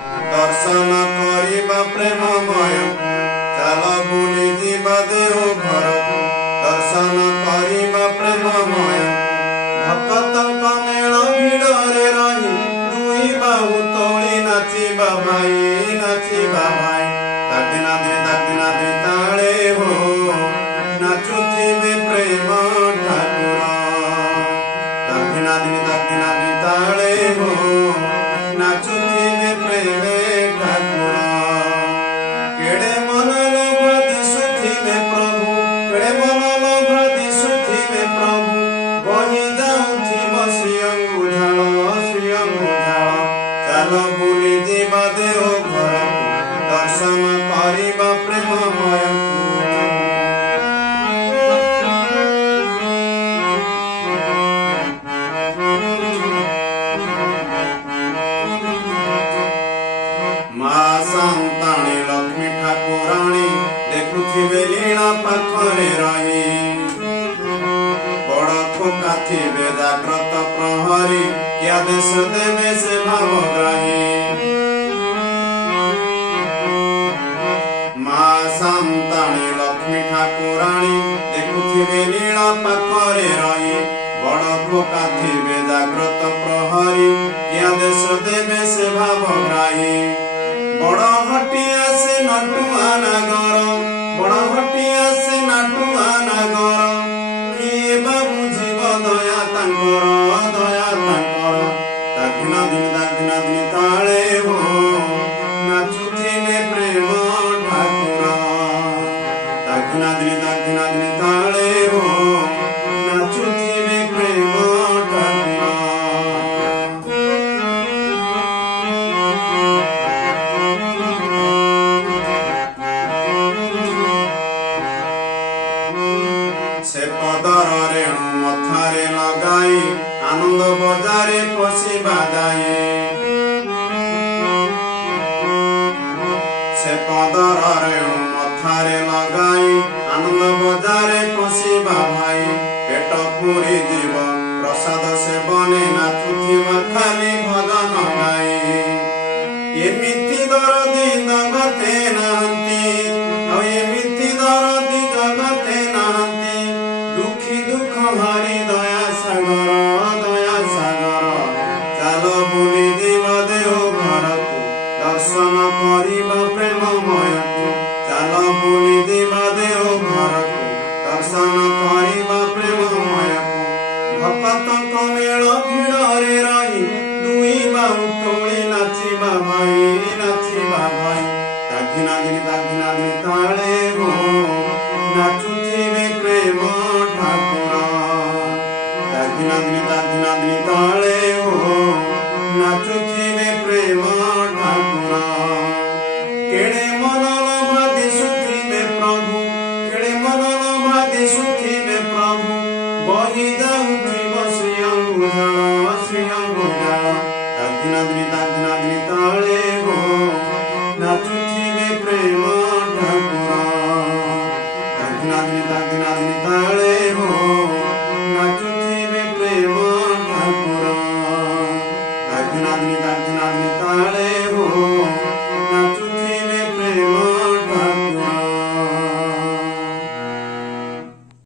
दर्शन करिबा प्रेममय चाल बुली जिबा देव घर दर्शन करिबा प्रेममय भक्तଙ୍କ मेल भिड़रे रही दुई बाहु तोली नाचिबा भाई दागिना दिन ताले हो नाचुथिबे प्रेम ठाकुर दागिना दिन ताले हो नाचुथिबे प्रेम ठाकुर केड़े मन लोभा दिसुथिबे प्रभु केड़े मन लोभा दिसुथिबे प्रभु बही जाउथिब श्रीअंगु झाल चाल बुली जिबा देव घर दर्शन करिबा प्रेममय माँ संताणी लक्ष्मी ठाकुराणी देखुथिबे लीला पाखरे रही बड़ खोका थिबे जाग्रत प्रहरी क्या देश देवे से भावग्राही माँ संताणी लक्ष्मी ठाकुराणी देखुथिबे लीला पाखरे रही बड़ खोका थिबे जाग्रत प्रहरी क्या देश देवे से भावग्राही बड़ हटिया से नटुआ नागर बड़ हटिया से नटुआ नागर किए बा बुझिब दया तांकर दागिना दिन ताले हो नाचुथिबे प्रेम ठाकुर दागिना दिन ताले हो नाचुथिबे प्रेम ठाकुर से पदर रेणु मथारे लगाई आनंद बजारे पशिबा जाए से पदर रेणु मथारे लगाई आनंद बजारे पशिबा भाई पेट पूरी जीव प्रसाद सेवने नाचुथिबा खाली भजन गाई एमिति दरदी जगते नाहंती और एमिति दरदी जगते नाहंती दुखी दुख हरि दया सागर चाल बुली जिबा देव घर दर्शन करिबा प्रेममय चाल बुली जिबा देव घर दर्शन करिबा प्रेममय भक्तଙ୍କ मेल भिड़रे रही दुई बाहु तोली नाचिबा भाई दागिना दिन ताले हो नाचु